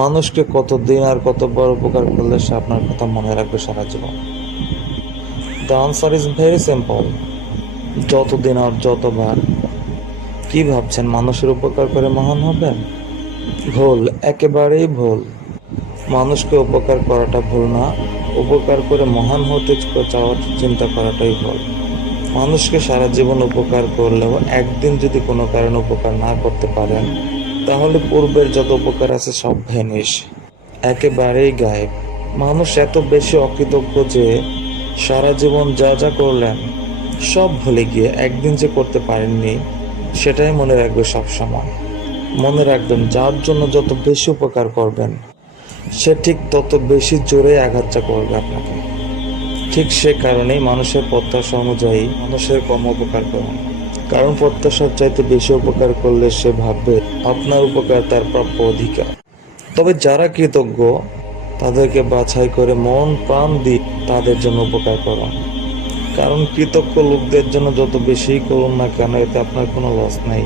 মানুষকে কতদিন আর কতবার উপকার করলে সে আপনার কথা মনে রাখবে সারা জীবন? The answer is very simple, যতদিন আর যতবার। কি ভাবছেন মানুষের উপকার করে মহান হবেন? ভুল, একেবারেই ভুল। মানুষকে উপকার করাটা ভুল না, উপকার করে মহান হতে চাওয়ার চিন্তা করাটাই ভুল। মানুষকে সারা জীবন উপকার করলেও একদিন যদি কোনো কারণে উপকার না করতে পারেন, তাহলে পূর্বের যত উপকার আছে সব ভ্যানিশ, একেবারেই গায়েব। মানুষ এত বেশি অকৃতজ্ঞ যে সারা জীবন যা যা করলেন সব ভুলে গিয়ে একদিন যে করতে পারেননি সেটাই মনে রাখবে সব সময়। মনে রাখবেন, যার জন্য যত বেশি উপকার করবেন সে ঠিক তত বেশি জোরে আঘাতটা করবে আপনাকে। ঠিক সে কারণেই মানুষের প্রত্যাশা অনুযায়ী মানুষের কম উপকার করুন, কারণ প্রত্যাশার চাইতে বেশি উপকার করলে সে ভাববে আপনার উপকার তার প্রাপ্য অধিকার। তবে যারা কৃতজ্ঞ তাদেরকে বাছাই করে মন প্রাণ দিয়ে তাদের জন্য উপকার করুন, কারণ কৃতজ্ঞ লোকদের জন্য যত বেশি করুন না কেন এতে আপনার কোনো লস নেই।